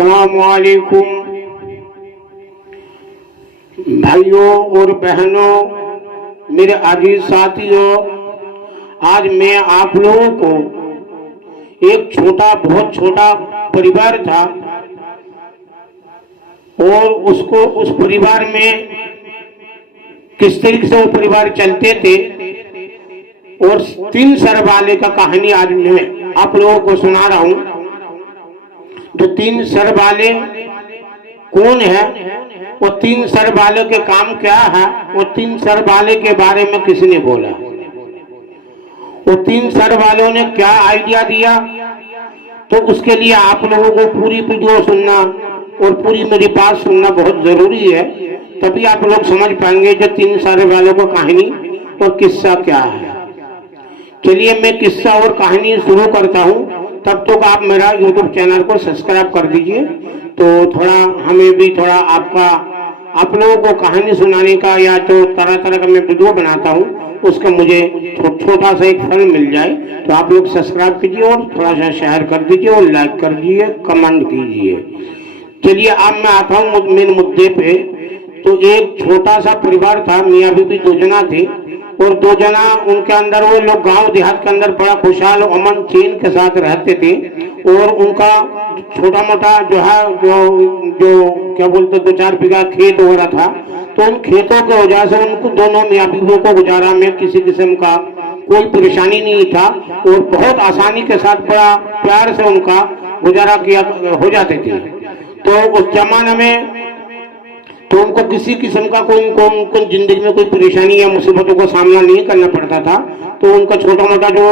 अस्सलामुअलैकुम भाइयों और बहनों, मेरे अजीज साथियों, आज मैं आप लोगों को एक बहुत छोटा परिवार था और उस परिवार में किस तरीके से वो परिवार चलते थे और 3 सर वाले का कहानी आज मैं आप लोगों को सुना रहा हूं। जो 3 सर वाले कौन है, वो 3 सर वाले के काम क्या है, वो 3 सर वाले के बारे में किसने बोला, वो 3 सर वालों ने क्या आइडिया दिया, तो उसके लिए आप लोगों को पूरी वीडियो सुनना और पूरी मेरी बात सुनना बहुत जरूरी है, तभी आप लोग समझ पाएंगे जो 3 सर वालों को कहानी और किस्सा क्या है। चलिए मैं किस्सा और कहानी शुरू करता हूँ, तब तक आप मेरा YouTube चैनल को सब्सक्राइब कर दीजिए। तो थोड़ा हमें भी थोड़ा आप लोगों को कहानी सुनाने का या जो तरह तरह का मैं वीडियो बनाता हूँ उसका मुझे छोटा सा एक फल मिल जाए, तो आप लोग सब्सक्राइब कीजिए और थोड़ा सा शेयर कर दीजिए और लाइक कर दीजिए, कमेंट कीजिए। चलिए अब मैं आता हूँ मेन मुद्दे पे। तो एक छोटा सा परिवार था, मियाँ बीवी 2 जना थे और 2 जना उनके अंदर वो लोग गांव देहात के अंदर बड़ा खुशहाल अमन चैन के साथ रहते थे और उनका छोटा मोटा जो है जो क्या बोलते 2-4 बीघा खेत हो रहा था, तो उन खेतों के वजह से उनको दोनों मियाँ बीवियों को गुजारा में किसी किस्म का कोई परेशानी नहीं था और बहुत आसानी के साथ बड़ा प्यार से उनका गुजारा किया हो जाते थे। तो उस जमाने में तो उनको किसी किस्म का उनको जिंदगी में कोई परेशानी या मुसीबतों का सामना नहीं करना पड़ता था। तो उनका छोटा मोटा जो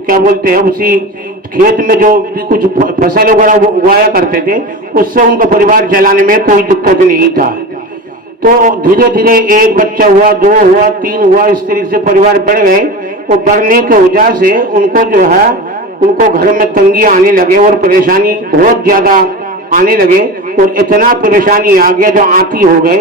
क्या बोलते हैं उसी खेत में जो भी कुछ फसल वगैरह उगाया करते थे, उससे उनका परिवार चलाने में कोई दिक्कत नहीं था। तो धीरे धीरे 1 बच्चा हुआ, 2 हुआ, 3 हुआ, इस तरीके से परिवार बढ़ गए और बढ़ने की वजह से उनको जो है उनको घर में तंगी आने लगे और परेशानी बहुत ज्यादा आने लगे और इतना परेशानी आ गया जो आती हो गए,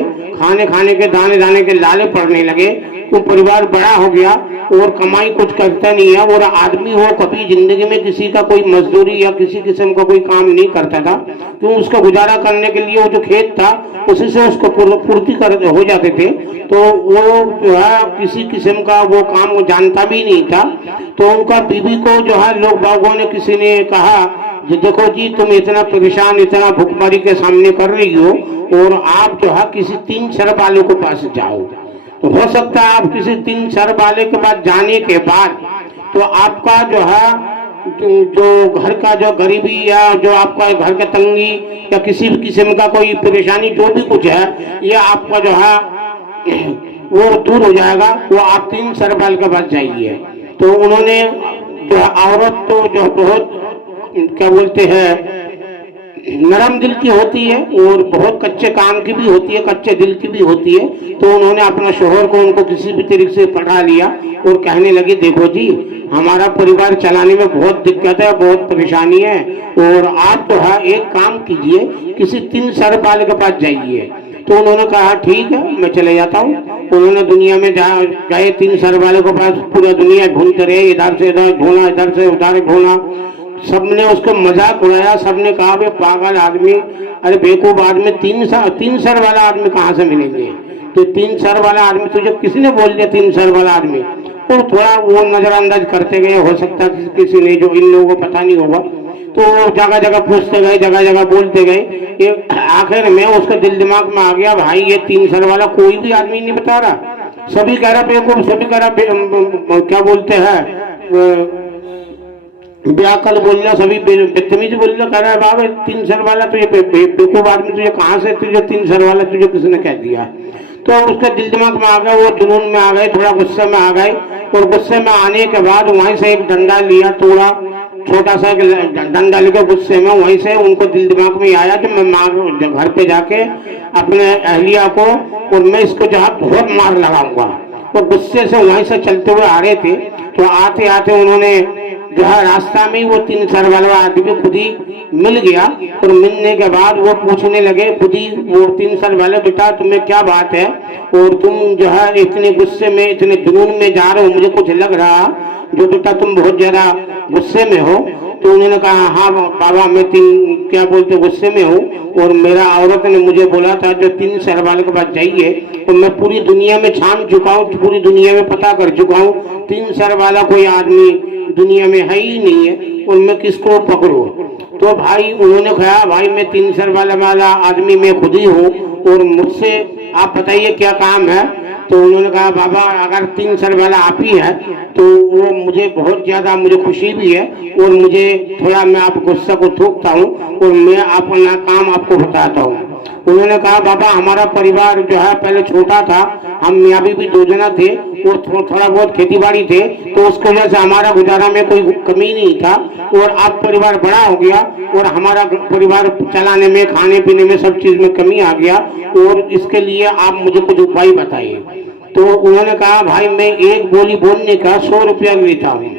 खाने के दाने के लाले पड़ने लगे। तो परिवार बड़ा हो गया और कमाई कुछ करता नहीं है और आदमी हो कभी जिंदगी में किसी का कोई मजदूरी या किसी किस्म का कोई काम नहीं करता था, क्यों उसका गुजारा करने के लिए वो जो खेत था उसी से उसको पूर्ति हो जाते थे। तो वो जो है किसी किस्म का वो काम वो जानता भी नहीं था। तो उनका बीवी को जो है लोग बागों ने किसी ने कहा कि देखो जी तुम इतना परेशान इतना भूखमरी के सामने कर रही हो और आप जो है किसी 3 सर वाले के पास जाओ। तो हो सकता है आप किसी 3 सर वाले के पास जाने के बाद तो आपका जो है जो घर का जो गरीबी या जो आपका घर का तंगी या किसी भी किस्म का कोई परेशानी जो भी कुछ है ये आपका जो है वो दूर हो जाएगा। वो आप 3 सर वाले के पास जाइए। तो उन्होंने जो औरत तो जो बहुत क्या बोलते हैं नरम दिल की होती है और बहुत कच्चे काम की भी होती है, कच्चे दिल की भी होती है। तो उन्होंने अपना शोहर को उनको किसी भी तरीके से पढ़ा लिया और कहने लगी देखो जी हमारा परिवार चलाने में बहुत दिक्कत है, बहुत परेशानी है और आप जो है एक काम कीजिए किसी 3 सर वाले के पास जाइए। तो उन्होंने कहा ठीक है मैं चले जाता हूँ। उन्होंने दुनिया में गए 3 सर वाले के पास, पूरा दुनिया ढूंढते रहे, इधर से इधर ढूंढा, इधर से उधर ढूंढा, सबने उसको मजाक उड़ाया, सबने कहा वे पागल आदमी, अरे बेवकूफ आदमी, 3 सर वाला आदमी कहाँ से मिलेंगे। तो 3 सर वाला आदमी तुझे किसने बोल दिया 3 सर वाला आदमी। तो थोड़ा वो नजरअंदाज करते गए, हो सकता है किसी ने जो इन लोगों को पता नहीं होगा, तो जगह जगह पूछते गए, जगह जगह बोलते गए। आखिर में उसके दिल दिमाग में आ गया भाई ये 3 सर वाला कोई भी आदमी नहीं बता रहा, सभी कह रहा बेवकूफ, सभी कह रहा क्या बोलते हैं बेअकल बोल रहा, सभी बदतमीज बोल रहा, कह रहा है बाबा 3 सर वाला तो ये बेवकूफ आदमी तुझे कहाँ से तुझे 3 सर वाला तुझे किसने कह दिया। तो उसका दिल दिमाग में आ गया, वो जुनून में आ गए, थोड़ा गुस्से में आ गए और गुस्से में आने के बाद वहीं से एक डंडा लिया, थोड़ा छोटा सा डंडा लेकर गुस्से में वहीं से उनको दिल दिमाग में आया कि मैं घर पे जाके अपने अहलिया को और मैं इसको जहाँ बहुत मार लगाऊंगा। तो गुस्से से वहीं से चलते हुए आ रहे थे। तो आते आते उन्होंने जो है रास्ता में वो 3 सर वाला आदमी खुद ही मिल गया और मिलने के बाद वो पूछने लगे खुद ही वो 3 सर वाले, बेटा तुम्हें क्या बात है और तुम जो है इतने गुस्से में इतने जुनून में जा रहे हो, मुझे कुछ लग रहा जो बेटा तुम बहुत ज्यादा गुस्से में हो? तो उन्होंने कहा हाँ बाबा मैं क्या बोलते गुस्से में हूँ, और मेरा औरत ने मुझे बोला था जो 3 सर वाले के पास जाइए, तो मैं पूरी दुनिया में छान चुका हूँ, पूरी दुनिया में पता कर चुका हूँ, 3 सर वाला कोई आदमी दुनिया में है ही नहीं है, और मैं किसको पकड़ूं? तो भाई उन्होंने कहा भाई मैं 3 सर वाला आदमी मैं खुद ही हूँ, और मुझसे आप बताइए क्या काम है? तो उन्होंने कहा बाबा अगर 3 सर वाला आप ही है तो वो मुझे बहुत ज्यादा मुझे खुशी भी है, और मुझे थोड़ा मैं आप गुस्सा को थूकता हूँ, और मैं अपना काम आपको बताता हूँ। उन्होंने कहा बाबा हमारा परिवार जो है पहले छोटा था, हम मियाँ बीवी 2 जना थे, और थोड़ा बहुत खेती बाड़ी थे, तो उसकी वजह से हमारा गुजारा में कोई कमी नहीं था, और अब परिवार बड़ा हो गया और हमारा परिवार चलाने में खाने पीने में सब चीज में कमी आ गया, और इसके लिए आप मुझे कुछ उपाय बताइए। तो उन्होंने कहा भाई मैं एक बोली बोलने का 100 रुपया लेता हूँ।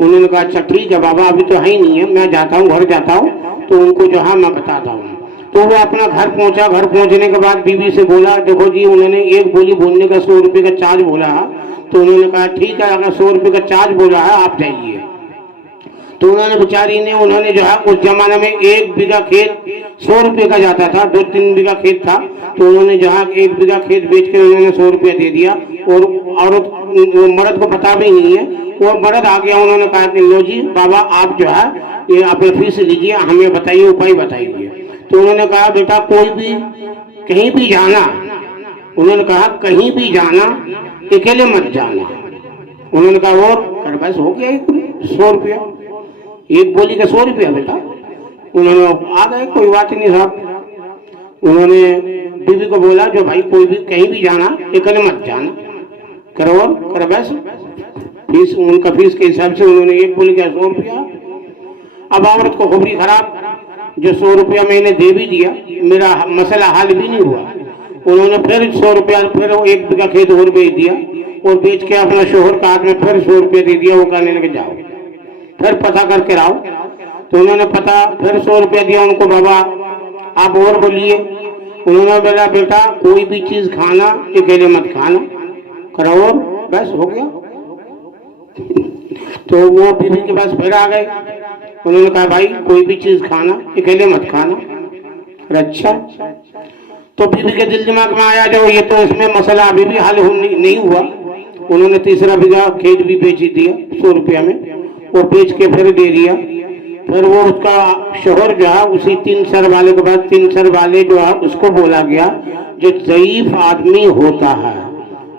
उन्होंने कहा अच्छा ठीक है बाबा अभी तो है ही नहीं है, मैं जाता हूँ घर जाता हूँ, तो उनको जो है मैं बताता हूँ। तो वो अपना घर पहुंचा, घर पहुंचने के बाद बीवी से बोला देखो जी उन्होंने एक बोली बोलने का 100 रुपये का चार्ज बोला है। तो उन्होंने कहा ठीक है अगर 100 रुपये का चार्ज बोला है आप जाइए। तो उन्होंने बेचारी ने उन्होंने जो है उस जमाने में 1 बीघा खेत 100 रुपये का जाता था, 2-3 बीघा खेत था, तो उन्होंने जहाँ 1 बीघा खेत बेच के उन्होंने 100 रुपया दे दिया, और औरत मर्द को पता भी नहीं है, वो मर्द आ गया। उन्होंने कहा कि लो जी बाबा आप जो है ये अपने फीस लीजिए, हमें बताइए उपाय बताइए। तो उन्होंने कहा बेटा कोई भी कहीं भी जाना, उन्होंने कहा कहीं भी जाना अकेले मत जाना। उन्होंने कहा और बस हो गया 100 रुपया, एक बोली का 100 रुपया बेटा। उन्होंने आ गए कोई बात नहीं साहब। उन्होंने बीवी को बोला जो भाई कोई भी कहीं भी जाना अकेले मत जाना, करो कर बस फीस उनका फीस के हिसाब से उन्होंने एक बोली का 100 रुपया। अब औरत को खबरी खराब, जो 100 रुपया मैंने दे भी दिया मेरा मसला हल भी नहीं हुआ। उन्होंने फिर 100 रुपया फिर 1 बीघा खेत और बेच दिया, और बेच के अपना शोहर का हाथ में फिर 100 रुपया दे दिया, वो कहने लगे जाओ फिर पता करके लाओ। तो उन्होंने पता फिर 100 रुपया दिया उनको, बाबा आप और बोलिए। उन्होंने बोला बेटा कोई भी चीज खाना अकेले मत खाना, करो और बस हो गया। तो वो बीवी के पास फिर आ गए। उन्होंने कहा भाई कोई भी चीज खाना अकेले मत खाना। अच्छा तो बीवी के दिल दिमाग में आया जो ये तो इसमें मसला अभी भी हल नहीं हुआ। उन्होंने 3रा बीघा खेत भी बेच दिया 100 रुपया में, और बेच के फिर दे दिया। फिर वो उसका शोहर जो है उसी 3 सर वाले के बाद 3 सर वाले जो है उसको बोला गया जो ज़ईफ आदमी होता है,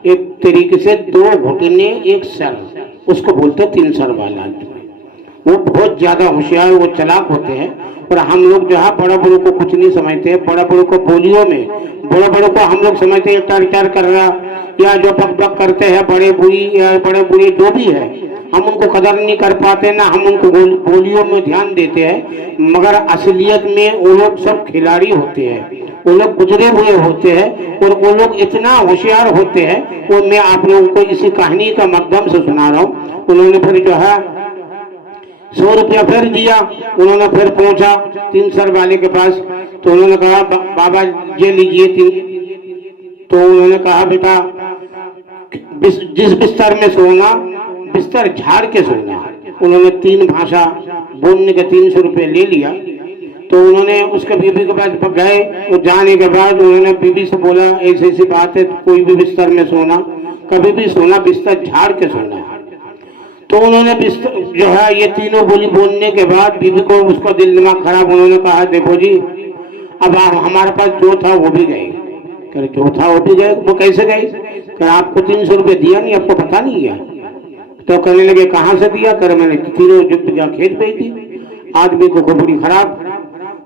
एक तरीके से 2 घुटने 1 सर, उसको बोलते 3 सर वाला आदमी। वो बहुत ज्यादा होशियार वो चालाक होते हैं, और हम लोग जो है बड़ा बड़ों को कुछ नहीं समझते हैं। बड़ा बड़ों को बोलियों में बड़ा बड़ों को हम लोग समझते हैं टार कर रहा, या जो पक पक करते हैं बड़े बुरी या बड़े बुरी जो भी है, हम उनको कदर नहीं कर पाते ना, हम उनको बोलियों में ध्यान देते हैं। मगर असलियत में वो लोग सब खिलाड़ी होते हैं, वो लोग गुजरे हुए होते हैं, और वो लोग इतना होशियार होते हैं। वो मैं आप लोगों को इसी कहानी का माध्यम से सुना रहा हूँ। उन्होंने फिर जो है 100 रुपया फिर दिया। उन्होंने फिर पहुंचा 3 सर वाले के पास। तो उन्होंने कहा बाबा ये लीजिए 3। तो उन्होंने कहा बेटा जिस बिस्तर में सोना बिस्तर झाड़ के सोना। उन्होंने 3 भाषा बोलने के 300 रुपये ले लिया। तो उन्होंने उसके बीवी के पास गए, और जाने के बाद उन्होंने बीवी से बोला ऐसी ऐसी बात है, कोई भी बिस्तर में सोना, कभी भी सोना बिस्तर झाड़ के सोना। तो उन्होंने जो है ये तीनों बोली बोलने के बाद बीवी को उसका दिल दिमाग खराब। उन्होंने कहा देखो जी अब हमारे पास जो था वो भी गए। कर जो था वो भी गए, वो कैसे गए? कर आपको 300 रुपये दिया नहीं, आपको पता नहीं है? तो कहने लगे कहाँ से दिया? कर मैंने तीनों बीघा खेत बेच दी। आदमी को खोपड़ी खराब।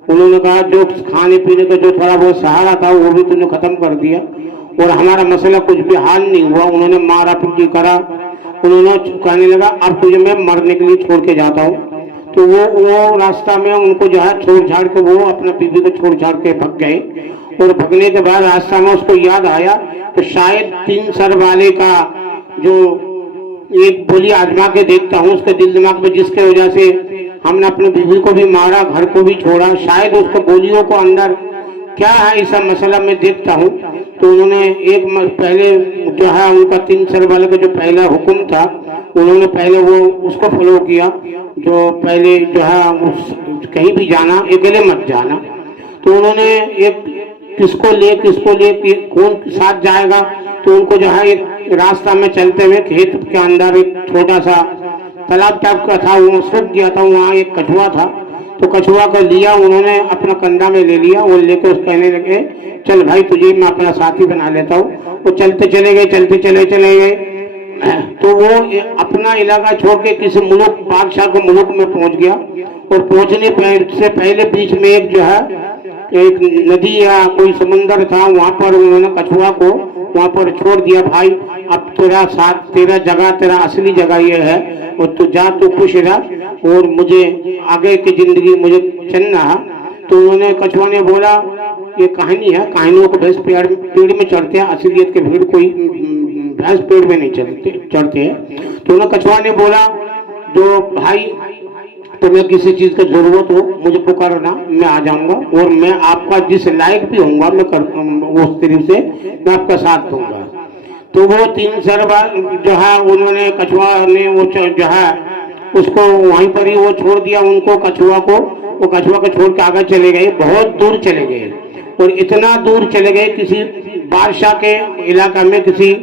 उन्होंने कहा जो खाने पीने का जो थोड़ा बहुत सहारा था वो भी तुमने खत्म कर दिया, और हमारा मसला कुछ भी हाल नहीं हुआ। उन्होंने मारा पीटी करा। उन्होंने कहने लगा अब तुझे मैं मरने के लिए छोड़ के जाता हूँ। तो वो रास्ता में उनको जो है छोड़ छाड़ के वो अपना बीवी को छोड़ छाड़ के भाग गए। और भगने के बाद रास्ता में उसको याद आया तो शायद 3 सर वाले का जो एक बोली आजमा के देखता हूँ उसके दिल दिमाग में, जिसके वजह से हमने अपनी बीवी को भी मारा, घर को भी छोड़ा, शायद उसको बोलियों को अंदर क्या है ऐसा मसला मैं देखता हूँ। तो उन्होंने एक पहले जो है उनका 3 सर वाले का जो पहला हुक्म था उन्होंने पहले वो उसको फॉलो किया, जो पहले जो है कहीं भी जाना अकेले मत जाना। तो उन्होंने एक किसको ले कौन साथ जाएगा, तो उनको जो है एक रास्ता में चलते हुए खेत के अंदर एक छोटा सा तालाब टाइप का था, वो सूख गया था, वहाँ एक कछुआ था। तो कछुआ को लिया उन्होंने, अपना कंधा में ले लिया और लेकर उस कहने लगे चल भाई तुझे मैं अपना साथी बना लेता हूँ। वो चलते चले गए। तो वो अपना इलाका छोड़ के किसी मुल्क बादशाह के मुल्क में पहुंच गया, और पहुंचने से पहले बीच में एक जो है एक नदी या कोई समुंदर था, वहां पर उन्होंने कछुआ को वहां पर छोड़ दिया। भाई अब तेरा साथ, तेरा जगह, तेरा असली जगह ये है, और तू जा, तू खुश रह, और मुझे आगे की जिंदगी मुझे चलना है। तो उन्होंने कछुआ ने बोला ये कहानी है, कहानियों को भैंस पेड़ में चढ़ते हैं, असलियत के भीड़ कोई भैंस पेड़ में नहीं चढ़ते हैं। तो उन्होंने कछुआ ने बोला जो भाई तुम्हें किसी चीज की जरूरत हो मुझे पुकारना, मैं आ जाऊंगा, और मैं आपका जिस लायक भी होऊंगा मैं उस तरीके से मैं आपका साथ दूंगा। तो वो 3 सरबार जो है उन्होंने कछुआ ने वो जो है उसको वहीं पर ही वो छोड़ दिया उनको, कछुआ को। वो कछुआ को छोड़ के आगे चले गए, बहुत दूर चले गए, और इतना दूर चले गए किसी बादशाह के इलाका में, किसी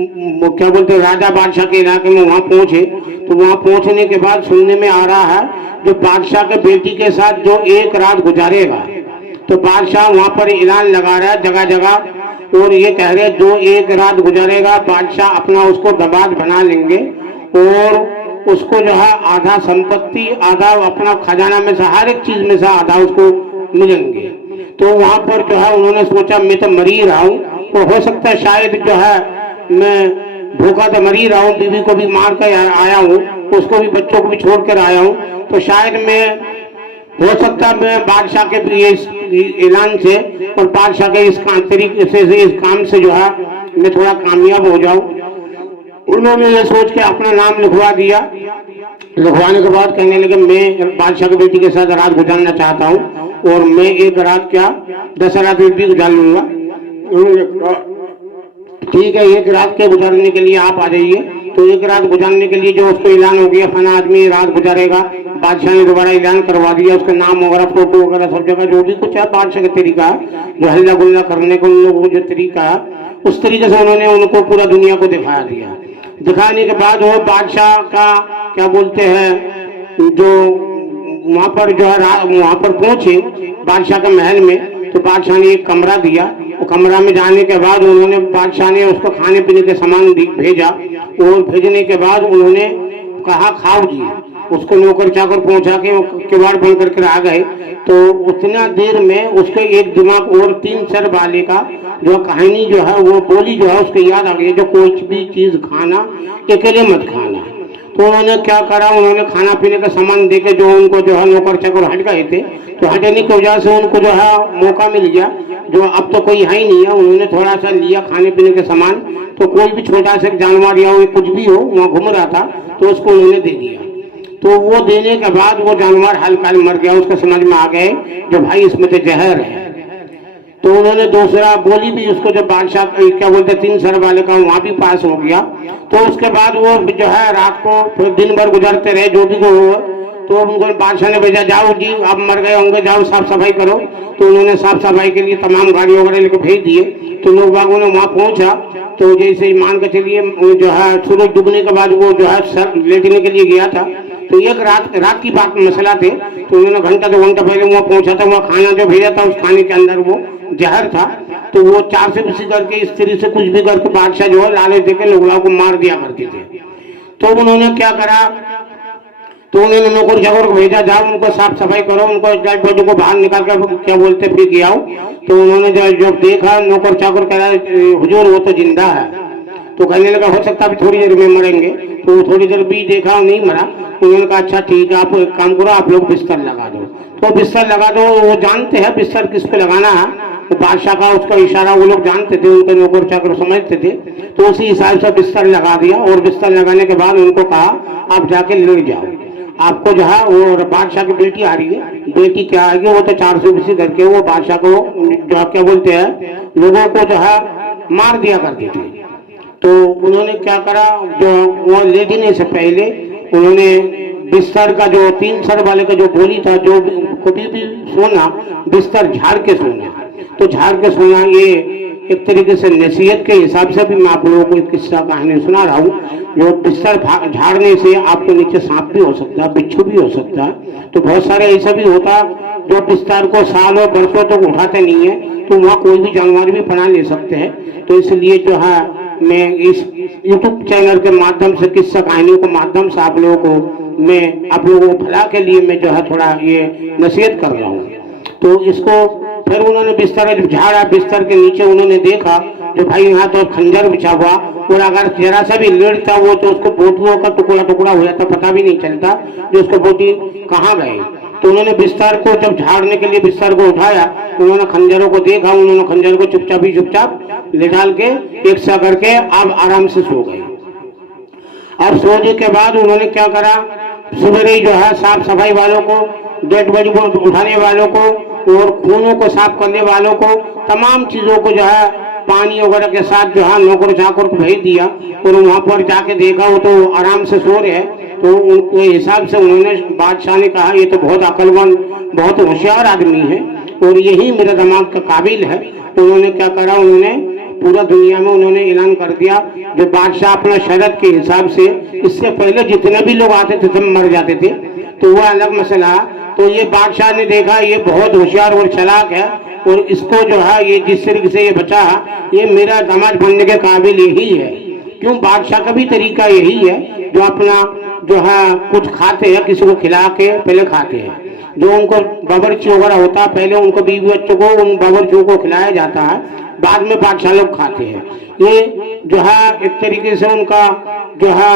क्या बोलते हैं राजा बादशाह के इलाके में वहां पहुंचे। तो वहां पहुंचने के बाद सुनने में आ रहा है जो बादशाह के बेटी के साथ जो एक रात गुजारेगा, तो बादशाह वहां पर ऐलान लगा रहा है जगह जगह, और ये कह रहे जो एक रात गुजारेगा बादशाह अपना उसको दबाद बना लेंगे, और उसको जो है आधा संपत्ति, आधा अपना खजाना में से हर एक चीज में से आधा उसको मिलेंगे। तो वहां पर जो है उन्होंने सोचा मैं तो मर ही रहा हूँ, तो हो सकता है शायद जो है मैं भूखा तो मर ही रहा हूँ, बीवी को भी मार कर आया हूँ, उसको भी, बच्चों को भी छोड़ कर आया हूँ, तो शायद मैं हो सकता मैं बादशाह के ऐलान से और बादशाह के इस तरीके से इस काम से जो है मैं थोड़ा कामयाब हो जाऊं। उन्होंने ये सोच के अपना नाम लिखवा दिया। लिखवाने के बाद कहने लगे मैं बादशाह की बेटी के साथ रात गुजारना चाहता हूँ, और मैं एक रात क्या 10 रात भी गुजार लूंगा। ठीक है, एक रात के गुजारने के लिए आप आ जाइए। तो एक रात गुजारने के लिए जो उसको ऐलान हो गया फना आदमी रात गुजारेगा, बादशाह ने दोबारा ऐलान करवा दिया, उसका नाम वगैरह फोटो वगैरह सब जगह जो भी कुछ है बादशाह का तरीका है, जो हल्ला गुल्ला करने का उन लोगों को जो तरीका है उस तरीके से उन्होंने उनको पूरा दुनिया को दिखा दिया। दिखाने के बाद वो बादशाह का क्या बोलते हैं जो वहां पर जो है वहां पर पहुंचे बादशाह के महल में, तो बादशाह ने एक कमरा दिया। वो कमरा में जाने के बाद उन्होंने बादशाह ने उसको खाने पीने के सामान भेजा, और भेजने के बाद उन्होंने कहा खाओ जी। उसको नौकर चाकर पहुंचा के किवाड़ बंद करके आ गए। तो उतना देर में उसके एक दिमाग और 3 सर वाले का जो कहानी जो है वो बोली जो है उसको याद आ गई, जो कोई भी चीज खाना अकेले मत खाना। तो उन्होंने क्या करा, उन्होंने खाना पीने का सामान देके जो उनको जो है नौकर चाकर हट गए थे, तो हटने की वजह से उनको जो है मौका मिल गया, जो अब तो कोई है ही नहीं है। उन्होंने थोड़ा सा लिया खाने पीने के सामान, तो कोई भी छोटा सा जानवर या कुछ भी हो वहाँ घूम रहा था तो उसको उन्होंने दे दिया। तो वो देने के बाद वो जानवर हल्का मर गया, उसको समझ में आ गए जो भाई इसमें तो जहर है। तो उन्होंने दूसरा बोली भी उसको, जो बादशाह क्या बोलते 3 सर वाले का वहां भी पास हो गया। तो उसके बाद वो जो है रात को फिर दिन भर गुजरते रहे जो भी को हो। तो उनको बादशाह ने भेजा जाओ जी आप मर गए होंगे, जाओ साफ सफाई करो। तो उन्होंने साफ सफाई के लिए तमाम गाड़ी वगैरह लेकर भेज दिए। तो लोग बागों ने वहां पहुंचा, तो जैसे मान के चलिए जो है सूरज डूबने के बाद वो जो है सर लेटने के लिए गया था। तो एक रात की बात मसला थे, तो उन्होंने घंटा 2 घंटा पहले वहाँ पहुंचा था। वहाँ खाना जो भेजा था उस खाने के अंदर वो जहर था। तो वो 4 से किसी करके स्त्री से कुछ भी करके बादशाह जो है लालच देकर लोगों को मार दिया करते थे। तो उन्होंने क्या करा, तो उन्होंने नौकर चाकर को भेजा जाओ उनको साफ सफाई करो, उनको डेड बॉडी को बाहर निकाल कर क्या बोलते फिर किया। तो उन्होंने जब देखा नौकर चाकर कह रहा हुजूर वो तो जिंदा है। तो कहने लगा हो सकता है थोड़ी देर में मरेंगे। तो थोड़ी देर भी देखा नहीं मरा। उन्होंने कहा अच्छा ठीक है आप एक काम करो, आप लोग बिस्तर लगा दो। तो बिस्तर लगा दो, वो जानते हैं बिस्तर किस पे लगाना है, तो बादशाह का उसका इशारा वो लोग जानते थे, उनके नौकर चाकर समझते थे। तो उसी हिसाब से बिस्तर लगा दिया, और बिस्तर लगाने के बाद उनको कहा आप जाके लेट जाओ, आपको जो है वो बादशाह की बेटी आ रही है। बेटी क्या आएगी, वो तो 420 करके वो बादशाह को जो क्या बोलते हैं लोगों को जो है मार दिया करती थी। तो उन्होंने क्या करा, जो वो ले देने से पहले उन्होंने बिस्तर का जो 3 सर वाले का जो गोली था, जो कभी भी सोना बिस्तर झाड़ के सोना, तो झाड़ के सोना ये एक तरीके से नसीहत के हिसाब से भी मैं आप लोगों को एक किस्सा कहानी सुना रहा हूँ। जो बिस्तर झाड़ने से आपके नीचे सांप भी हो सकता है, बिच्छू भी हो सकता है, तो बहुत सारे ऐसा भी होता है जो बिस्तर को सालों बरसों तक उठाते नहीं है, तो वहाँ कोई भी जानवर भी पना ले सकते हैं। तो इसलिए जो है मैं इस YouTube चैनल के माध्यम से, किस्सा कहानियों के माध्यम से आप लोगों को भला के लिए मैं जो है थोड़ा ये नसीहत कर रहा हूँ। तो इसको फिर उन्होंने बिस्तर जब झाड़ा, बिस्तर के नीचे उन्होंने देखा जो भाई यहाँ तो खंजर बिछा हुआ, और अगर जरा सा भी लेटता वो तो उसको बोटियों का टुकड़ा टुकड़ा हो जाता, पता भी नहीं चलता जो उसको बोटी कहाँ गए। तो उन्होंने बिस्तर को जब झाड़ने के लिए बिस्तर को उठाया, उन्होंने खंजरों को देखा, उन्होंने खंजर को चुपचाप ले डाल के एक सा करके अब आराम से सो गए। अब सोने के बाद उन्होंने क्या करा, सवेरे जो है साफ सफाई वालों को, डेड बॉडी को उठाने वालों को और खूनों को साफ करने वालों को, तमाम चीजों को जो है पानी वगैरह के साथ जो है नौकर चाकर को भेज दिया, और वहां पर जाके देखा वो तो आराम से सो रहे हैं। तो उनके हिसाब से उन्होंने, बादशाह ने कहा ये तो बहुत अक्लमंद, बहुत होशियार आदमी है और यही मेरे दिमाग का काबिल है। उन्होंने क्या करा, उन्होंने पूरा दुनिया में उन्होंने ऐलान कर दिया, जो बादशाह अपना शरत के हिसाब से, इससे पहले जितने भी लोग आते थे सब मर जाते थे, तो वह अलग मसला। तो ये बादशाह ने देखा ये बहुत होशियार और चालाक है, और इसको जो है ये जिस तरीके से ये बचा, ये मेरा दामाद बनने के काबिल यही है। क्यों, बादशाह का भी तरीका यही है, जो अपना जो है कुछ खाते हैं, किसी को खिला के पहले खाते हैं, जो उनको बावर्ची वगैरह होता है पहले उनको बीवी बच्चों को उन बावर्चियों को खिलाया जाता है, बाद में बादशाह लोग खाते हैं। ये जो है एक तरीके से उनका जो है,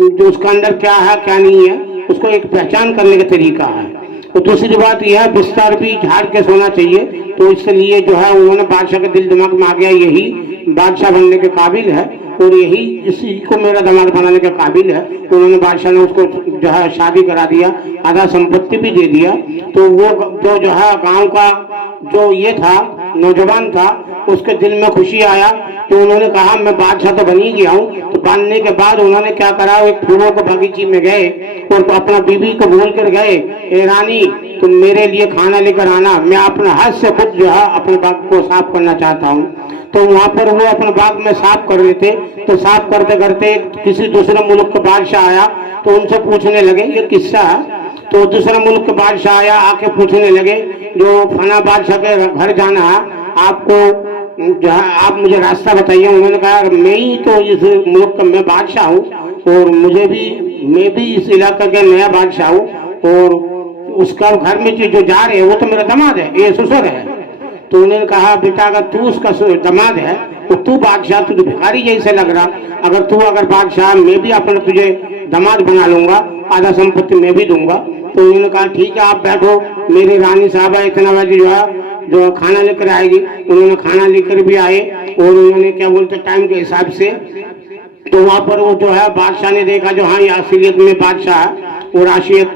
जो उसका अंदर क्या है क्या नहीं है, उसको एक पहचान करने का तरीका है। तो दूसरी बात यह, बिस्तर भी झाड़ के सोना चाहिए। तो इसलिए जो है उन्होंने, बादशाह के दिल दिमाग में आ गया यही बादशाह बनने के काबिल है और यही इसी को मेरा दामाद बनाने के काबिल है। तो उन्होंने, बादशाह ने उसको जो है शादी करा दिया, आधा संपत्ति भी दे दिया। तो वो जो है गांव का जो ये था, नौजवान था, उसके दिल में खुशी आया। तो उन्होंने कहा मैं बादशाह तो बन ही गया हूँ। तो बनने के बाद उन्होंने क्या करा, एक फूलों के बगीचे में गए और तो अपना बीवी को बोल कर गए, ए रानी तुम मेरे लिए खाना लेकर आना, मैं अपने हाथ से खुद जो है अपने बाग को साफ करना चाहता हूँ। तो वहां पर वो अपने बाग में साफ कर रहे थे। तो साफ करते करते किसी दूसरे मुल्क का बादशाह आया, तो उनसे पूछने लगे, ये किस्सा है। तो दूसरा मुल्क के बादशाह आया, आके पूछने लगे, जो फना बादशाह के घर जाना है आपको, जो है आप मुझे रास्ता बताइए। उन्होंने कहा मैं ही तो इस मुल्क का मैं बादशाह हूँ और मैं भी इस इलाके का नया बादशाह हूँ, और उसका घर में जो जा रहे हैं वो तो मेरा दामाद है, ये ससुर है। तो उन्होंने कहा बेटा अगर तू उसका दामाद है तो तू बादशाह, तू तो भिखारी जैसे लग रहा, अगर बादशाह, मैं भी अपने तुझे दामाद बना लूंगा, आधा संपत्ति मैं भी दूंगा। तो उन्होंने कहा ठीक है आप बैठो, मेरी रानी साहब इतना बजे जो खाना लेकर आएगी। उन्होंने खाना लेकर भी आए और उन्होंने क्या बोलते टाइम के हिसाब से। तो वहां पर वो जो है बादशाह ने देखा जो हाँ ये असलियत में बादशाह है और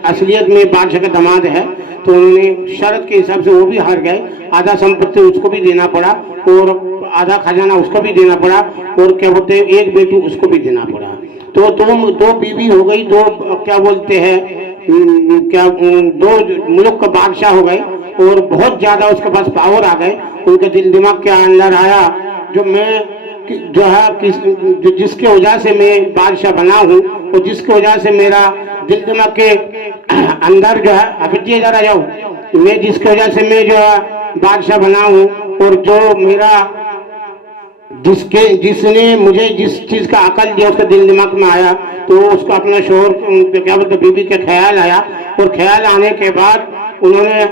असलियत में बादशाह का दामाद है। तो उन्होंने शर्त के हिसाब से वो भी हार गए, आधा संपत्ति उसको भी देना पड़ा और आधा खजाना उसको भी देना पड़ा, और क्या बोलते हैं एक बेटी उसको भी देना पड़ा। तो दो बीवी हो गई, दो क्या बोलते हैं दो मुल्क का बादशाह हो गए और बहुत ज्यादा उसके पास पावर आ गए। उनके दिल दिमाग के अंदर आया, जो मैं जो है जिसके वजह से मैं बादशाह बना हूँ और जिसकी वजह से मेरा दिल दिमाग के अंदर जो है, अभी जरा जाओ, मैं जिसकी वजह से मैं जो है बादशाह बना हूँ और जो मेरा जिसने मुझे जिस चीज का अकल दिया उसका दिल दिमाग में आया, तो उसको अपना शोहर क्या बोलते बीवी का ख्याल आया। और ख्याल आने के बाद उन्होंने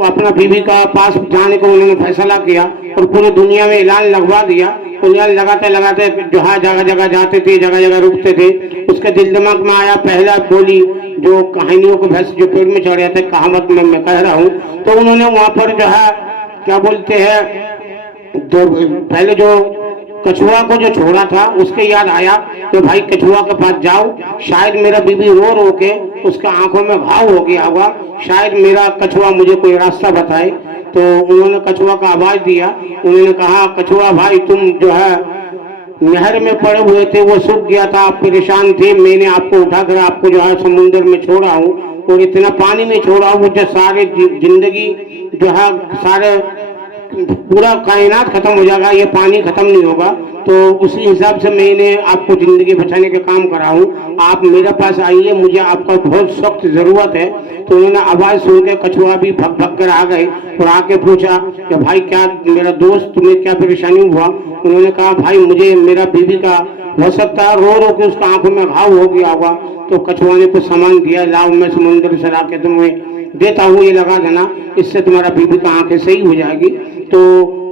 अपना बीवी का पास जाने को उन्होंने फैसला किया और पूरी दुनिया में ऐलान लगवा दिया। ऐलान लगाते लगाते जो है जगह जगह जाते थे, जगह जगह रुकते थे। उसके दिल दिमाग में आया पहला बोली जो कहानियों को भैंस जो पेड़ में चढ़ जाते, कहावत में मैं कह रहा हूँ। तो उन्होंने वहां पर जो है क्या बोलते हैं, जो पहले जो कछुआ को जो छोड़ा था उसके याद आया तो भाई कछुआ के पास जाओ, शायद मेरा बीबी रो रो के उसका आंखों में घाव हो गया होगा, शायद मेरा कछुआ मुझे कोई रास्ता बताए। तो उन्होंने कछुआ का आवाज दिया, उन्होंने कहा कछुआ भाई तुम जो है नहर में पड़े हुए थे, वो सूख गया था, आप परेशान थे, मैंने आपको उठाकर आपको जो है समुद्र में छोड़ा हूँ और इतना पानी में छोड़ा हूँ जो सारे जिंदगी जो है सारे पूरा कायनात खत्म हो जाएगा, ये पानी खत्म नहीं होगा। तो उसी हिसाब से मैंने आपको जिंदगी बचाने का काम करा हूँ, आप मेरे पास आइए, मुझे आपका बहुत सख्त जरूरत है। तो उन्होंने आवाज सुन के कछुआ भी भग भग कर आ गए और आके पूछा कि भाई क्या मेरा दोस्त तुम्हें क्या परेशानी हुआ। उन्होंने कहा भाई मुझे मेरा बीवी का हो सकता है रो रो के उसका आंखों में घाव हो गया होगा। तो कछुआ ने कुछ सामान दिया, लाओ मैं समुद्र से ला के तुम्हें देता हूँ, ये लगा देना, इससे तुम्हारा बीवी का आंखें सही हो जाएगी। तो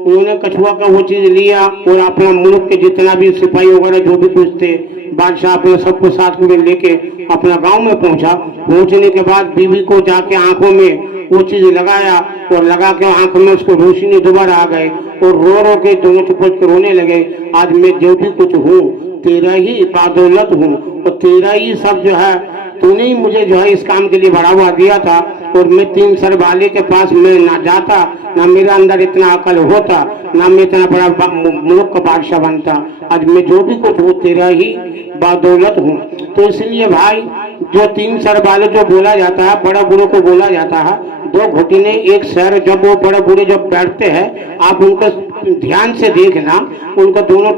उन्होंने कछुआ का वो चीज लिया और अपना मुल्क के जितना भी सिपाही वगैरह जो भी कुछ थे, बादशाह अपने सबको साथ में लेके अपना गांव में पहुंचा। पहुंचने के बाद बीवी को जाके आंखों में वो चीज लगाया और लगा के आंखों में उसको रोशनी दोबारा आ गए और रो रो के दोनों चुप के रोने लगे। आज मैं जो भी कुछ हूँ तेरा ही बादौलत हूँ और तेरा ही सब जो है, तूने ही मुझे जो है इस काम के लिए बढ़ावा दिया था और मैं 3 सर वाले के पास मैं ना जाता, ना मेरे अंदर इतना अकल होता, ना मैं इतना बड़ा मुल्क का बादशाह बनता। आज मैं जो भी कुछ हूँ तेरा ही बादौलत हूँ। तो इसलिए भाई जो 3 सर वाले जो बोला जाता है, बड़ा बूढ़ों को बोला जाता है, 2 घुटने एक सर, जब वो बड़े बूढ़े जब बैठते हैं आप उनको ध्यान से देखना, उनका दोनों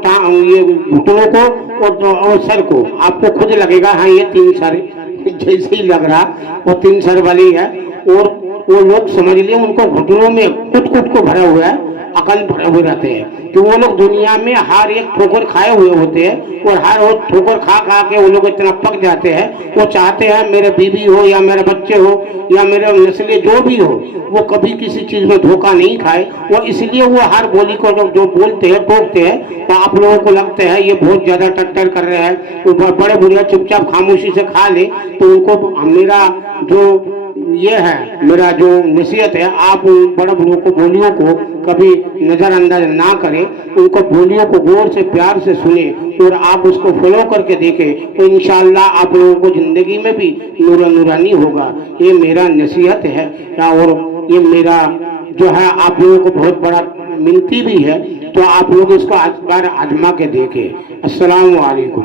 ये घुटनों को और सर को आपको खुद लगेगा हाँ ये 3 सर जैसे ही लग रहा वो 3 सर वाली है। और वो लोग समझ लिए उनको घुटनों में कुट को भरा हुआ है, अकल भरे हुए रहते हैं कि वो लोग दुनिया में हर एक ठोकर खाए हुए होते हैं और हर वो ठोकर खा खा के वो लोग इतना पक जाते हैं, वो चाहते हैं मेरे बीवी हो या मेरे बच्चे हो या मेरे नस्लें जो भी हो वो कभी किसी चीज में धोखा नहीं खाए। वो इसलिए वो हर बोली को जो बोलते हैं टोकते हैं, तो आप लोगों को लगता है ये बहुत ज्यादा टट्टर कर रहे हैं, तो बड़े बुढ़िया चुपचाप खामोशी से खा ले। तो उनको मेरा जो ये है, मेरा जो नसीहत है, आप उन बड़े बूढ़ों को बोलियों को कभी नजरअंदाज ना करें, उनको बोलियों को गौर से प्यार से सुने और आप उसको फॉलो करके देखें तो इंशाअल्लाह आप लोगों को जिंदगी में भी नूरानी होगा। ये मेरा नसीहत है और ये मेरा जो है आप लोगों को बहुत बड़ा मिलती भी है, तो आप लोग इसको आज बार आजमा के देखें। अस्सलाम वालेकुम।